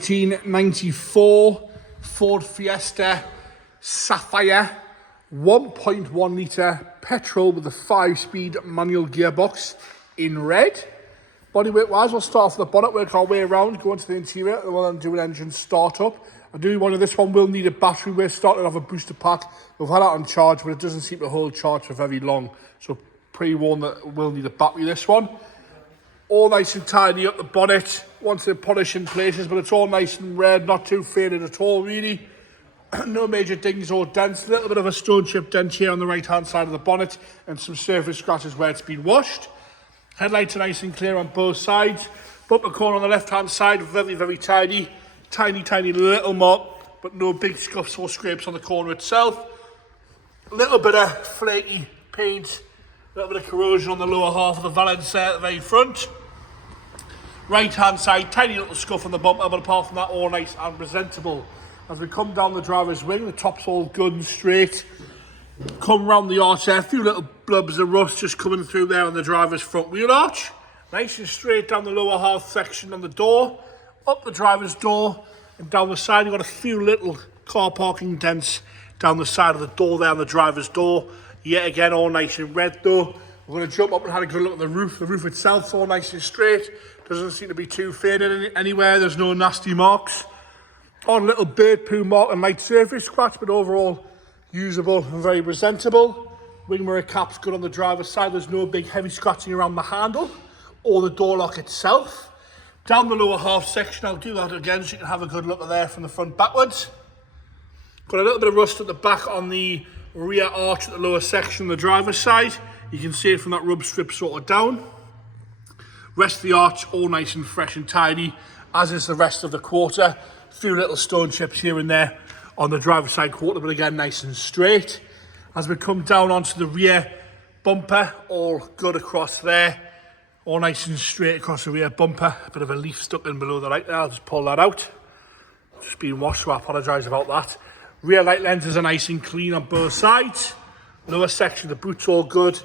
1994 Ford Fiesta Sapphire 1.1 litre petrol with a 5-speed manual gearbox in red. Bodyweight wise, we'll start off the bonnet, work our way around, go into the interior, and we'll then do an engine start up. I do want this one will need a battery. We're starting off a booster pack. We've had it on charge, but it doesn't seem to hold charge for very long. So pre-warn that we'll need a battery this one. All nice and tidy up the bonnet. Wants to polish in places, but it's all nice and red, not too faded at all really. No major dings or dents. A little bit of a stone chip dent here on the right hand side of the bonnet and some surface scratches where it's been washed. Headlights are nice and clear on both sides. Bumper corner on the left hand side, very, very tidy. Tiny little mark, but no big scuffs or scrapes on the corner itself. A little bit of flaky paint, a little bit of corrosion on the lower half of the valance there at the very front. Right hand side, tiny little scuff on the bumper, but apart from that, all nice and presentable. As we come down the driver's wing, the top's all good and straight. Come round the arch there, a few little blubs of rust just coming through there on the driver's front wheel arch. Nice and straight down the lower half section on the door, up the driver's door, and down the side you've got a few little car parking dents down the side of the door there on the driver's door. Yet again, all nice and red though. We're going to jump up and have a good look at the roof. The roof itself's all nice and straight. Doesn't seem to be too faded anywhere. There's no nasty marks. On a little bird poo mark and light surface scratch, but overall usable and very presentable. Wing mirror cap's good on the driver's side. There's no big heavy scratching around the handle or the door lock itself. Down the lower half section, I'll do that again so you can have a good look at there from the front backwards. Got a little bit of rust at the back on the rear arch at the lower section on the driver's side. You can see it from that rub strip sort of down. Rest of the arch all nice and fresh and tidy, as is the rest of the quarter. A few little stone chips here and there on the driver's side quarter, but again nice and straight. As we come down onto the rear bumper, all good across there. All nice and straight across the rear bumper. A bit of a leaf stuck in below the light there. I'll just pull that out. Just been washed, so I apologise about that. Rear light lenses are nice and clean on both sides. Lower section of the boot's all good.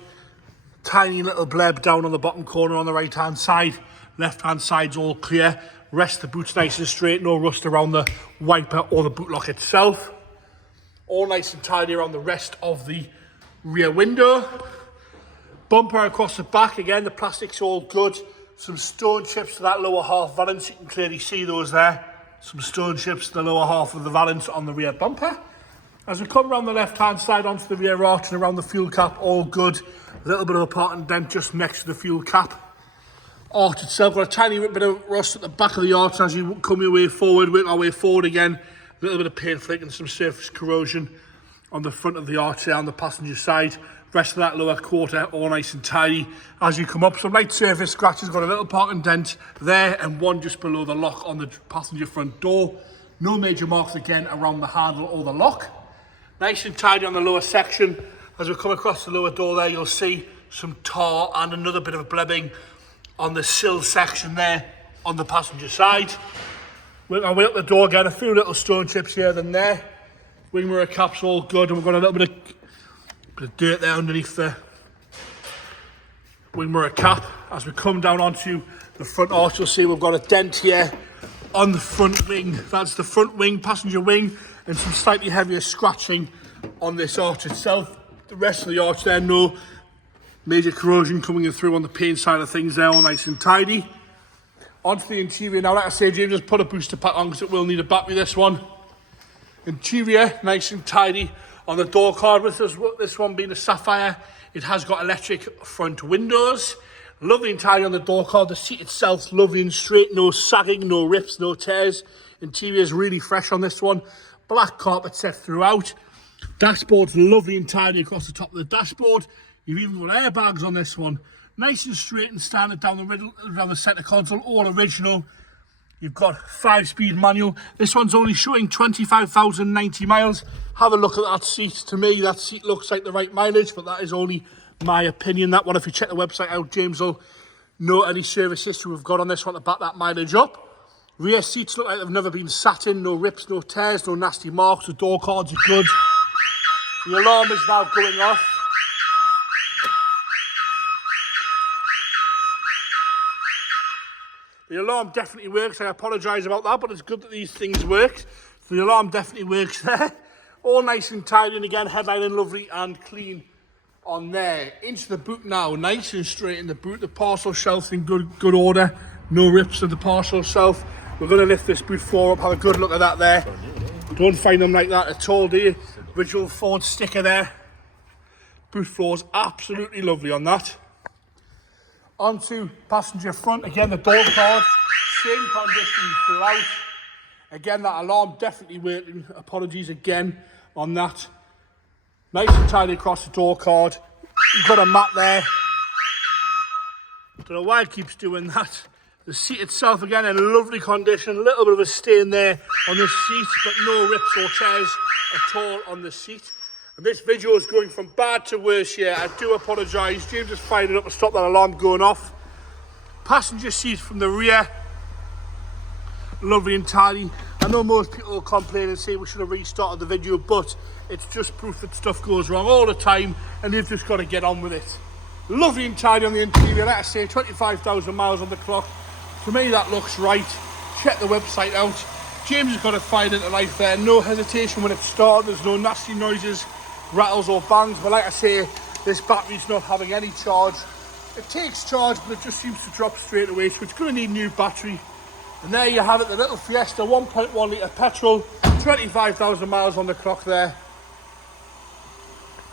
Tiny little bleb down on the bottom corner on the right hand side. Left hand side's all clear. Rest of the boot's nice and straight. No rust around the wiper or the boot lock itself. All nice and tidy around the rest of the rear window. Bumper across the back, again the plastic's all good. Some stone chips to that lower half valance, you can clearly see those there. Some stone chips to the lower half of the valance on the rear bumper. As we come around the left hand side onto the rear arch and around the fuel cap, all good. A little bit of a parting dent just next to the fuel cap. Arch itself got a tiny bit of rust at the back of the arch as you come your way forward, work our way forward again. A little bit of paint flick and some surface corrosion on the front of the arch there on the passenger side. Rest of that lower quarter all nice and tidy. As you come up, some light surface scratches, got a little parking dent there and one just below the lock on the passenger front door. No major marks again around the handle or the lock. Nice and tidy on the lower section. As we come across the lower door there, you'll see some tar and another bit of blebbing on the sill section there on the passenger side. Work our way up the door again, a few little stone chips here and there. Wing mirror cap's all good, and we've got a little bit of dirt there underneath the wing mirror cap. As we come down onto the front arch, you'll see we've got a dent here on the front wing. That's the front wing, passenger wing, and some slightly heavier scratching on this arch itself. The rest of the arch there, no major corrosion coming through on the paint side of things there, all nice and tidy. Onto the interior now. Like I say, James, just put a booster pack on because it will need a battery, this one. Interior, nice and tidy. On the door card, with this one being a Sapphire, it has got electric front windows. Lovely and tidy on the door card. The seat itself, lovely and straight. No sagging, no rips, no tears. Interior is really fresh on this one. Black carpet set throughout. Dashboard's lovely and tidy across the top of the dashboard. You've even got airbags on this one. Nice and straight and standard down the middle, down the centre console, all original. You've got 5-speed manual. This one's only showing 25,090 miles. Have a look at that seat. To me, that seat looks like the right mileage, but that is only my opinion. That one, if you check the website out, James will know any service history we've got on this one to back that mileage up. Rear seats look like they've never been sat in. No rips, no tears, no nasty marks. The door cards are good. The alarm is now going off. The alarm definitely works. I apologise about that, but it's good that these things work. So the alarm definitely works there. All nice and tidy, and again, headlining lovely and clean on there. Into the boot now, nice and straight in the boot. The parcel shelf's in good order. No rips of the parcel shelf. We're going to lift this boot floor up, have a good look at that there. Don't find them like that at all, do you? Original Ford sticker there. Boot floor's absolutely lovely on that. Onto passenger front, again the door card, same condition throughout. Again, that alarm definitely working. Apologies again on that. Nice and tidy across the door card. You've got a mat there. Don't know why it keeps doing that. The seat itself, again, in lovely condition. A little bit of a stain there on the seat, but no rips or tears at all on the seat. And this video is going from bad to worse here. I do apologise. James just fired it up to stop that alarm going off. Passenger seat from the rear. Lovely and tidy. I know most people will complain and say we should have restarted the video, but it's just proof that stuff goes wrong all the time and you've just got to get on with it. Lovely and tidy on the interior. Let us say 25,000 miles on the clock. To me, that looks right. Check the website out. James has got it fired into life there. No hesitation when it started. There's no nasty noises, rattles or bangs. But like I say, this battery's not having any charge. It takes charge, but it just seems to drop straight away. So it's going to need a new battery. And there you have it, the little Fiesta 1.1 litre petrol, 25,000 miles on the clock there.